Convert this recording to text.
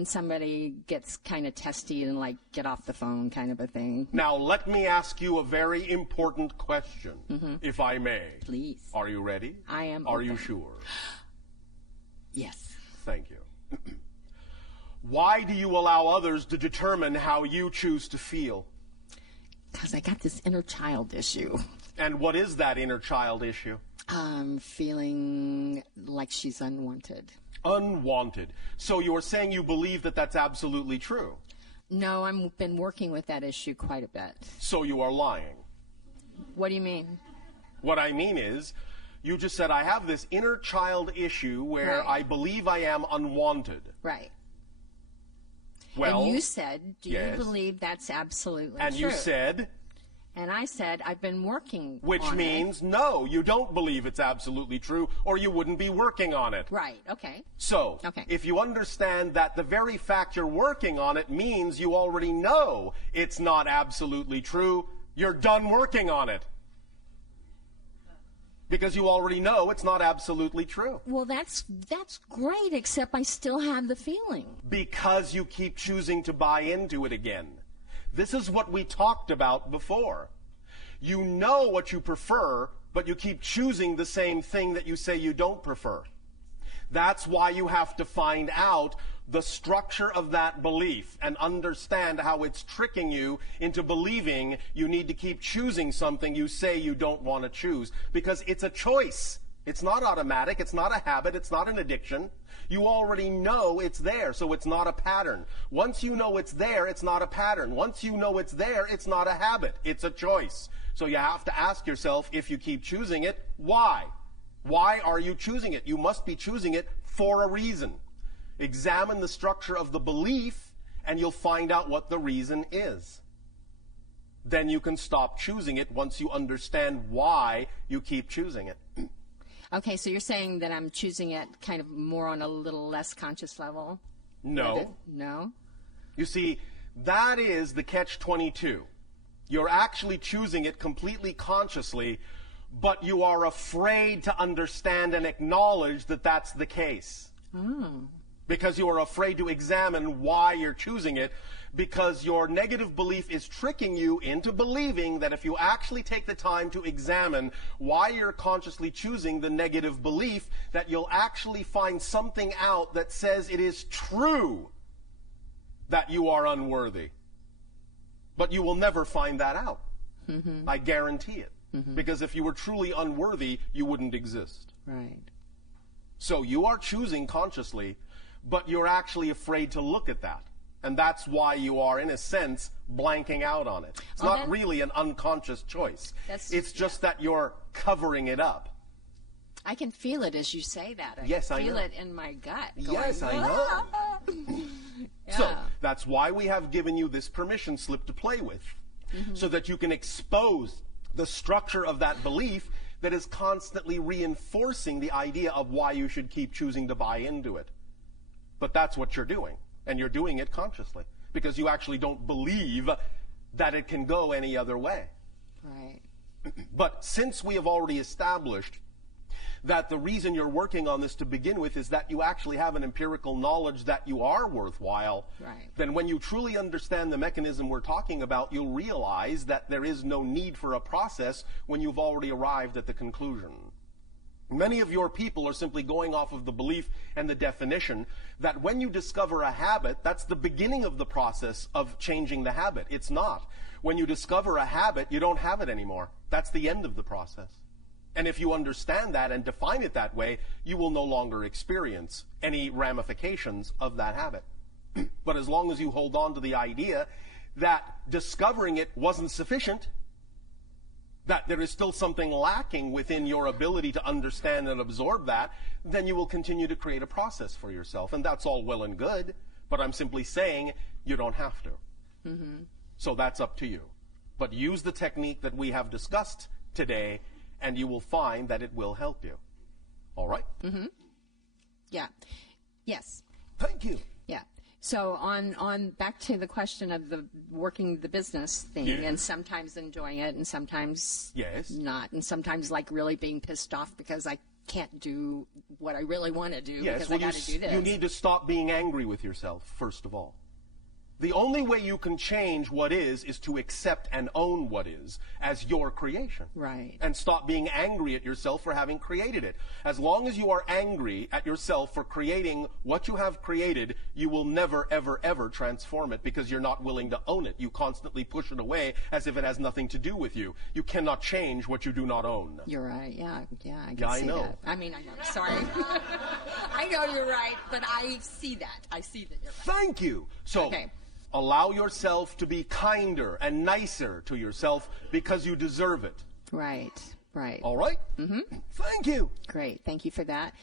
when somebody gets kind of testy and like get off the phone kind of a thing. Now, let me ask you a very important question, if I may. Please. Are you ready? I am. Are open. you sure? Yes. Thank you. Why do you allow others to determine how you choose to feel? Because I got this inner child issue. And what is that inner child issue? Feeling like she's unwanted. Unwanted. So you're saying you believe that that's absolutely true? No, I've been working with that issue quite a bit. So you are lying. What do you mean? What I mean is, you just said, I have this inner child issue where Right. I believe I am unwanted. Right. Well, and you said, do yes. you believe that's absolutely and true? you said, and I said, I've been working which on means, no, you don't believe it's absolutely true, or you wouldn't be working on it. Right, okay. So, Okay. if you understand that the very fact you're working on it means you already know it's not absolutely true, you're done working on it. Because you already know it's not absolutely true. Well, that's great, except I still have the feeling. Because you keep choosing to buy into it again. This is what we talked about before. You know what you prefer, but you keep choosing the same thing that you say you don't prefer. That's why you have to find out the structure of that belief and understand how it's tricking you into believing you need to keep choosing something you say you don't want to choose. Because it's a choice. It's not automatic. It's not a habit. It's not an addiction. You already know it's there, so it's not a pattern. Once you know it's there, it's not a pattern. Once you know it's there, it's not a habit. It's a choice. So you have to ask yourself, if you keep choosing it, why? Why are you choosing it? You must be choosing it for a reason. Examine the structure of the belief, and you'll find out what the reason is. Then you can stop choosing it once you understand why you keep choosing it. Okay, so you're saying that I'm choosing it kind of more on a little less conscious level? No. No? You see, that is the catch-22. You're actually choosing it completely consciously, but you are afraid to understand and acknowledge that that's the case. Because you are afraid to examine why you're choosing it, because your negative belief is tricking you into believing that if you actually take the time to examine why you're consciously choosing the negative belief, that you'll actually find something out that says it is true that you are unworthy. But you will never find that out. I guarantee it. Because if you were truly unworthy, you wouldn't exist. Right. So you are choosing consciously, but you're actually afraid to look at that. And that's why you are, in a sense, blanking out on it. It's not really an unconscious choice. It's just that you're covering it up. I can feel it as you say that. I Yes, can I feel know. it in my gut. Going, Yes, I know. Yeah. So that's why we have given you this permission slip to play with, so that you can expose the structure of that belief that is constantly reinforcing the idea of why you should keep choosing to buy into it. But that's what you're doing, and you're doing it consciously, because you actually don't believe that it can go any other way. Right. But since we have already established that the reason you're working on this to begin with is that you actually have an empirical knowledge that you are worthwhile, Right. then when you truly understand the mechanism we're talking about, you'll realize that there is no need for a process when you've already arrived at the conclusion. Many of your people are simply going off of the belief and the definition that when you discover a habit, that's the beginning of the process of changing the habit. It's not. When you discover a habit, you don't have it anymore. That's the end of the process. And if you understand that and define it that way, you will no longer experience any ramifications of that habit. But as long as you hold on to the idea that discovering it wasn't sufficient, that there is still something lacking within your ability to understand and absorb that, then you will continue to create a process for yourself. And that's all well and good, but I'm simply saying you don't have to. So that's up to you. But use the technique that we have discussed today, and you will find that it will help you. All right? Yeah. Yes. Thank you. Yeah. So on back to the question of the working the business thing, Yes. and sometimes enjoying it and sometimes Yes. not, and sometimes like really being pissed off because I can't do what I really want to do Yes, because well, I got to do this. you need to stop being angry with yourself, first of all. The only way you can change what is to accept and own what is as your creation. Right. And stop being angry at yourself for having created it. As long as you are angry at yourself for creating what you have created, you will never, ever, ever transform it because you're not willing to own it. You constantly push it away as if it has nothing to do with you. You cannot change what you do not own. You're right. Yeah, I can see know. that. I mean, I know. Sorry. I know you're right, but I see that. I see that you're right. Thank you. So, Okay. Allow yourself to be kinder and nicer to yourself because you deserve it. Right. All right? Mm-hmm. Thank you. Great. Thank you for that.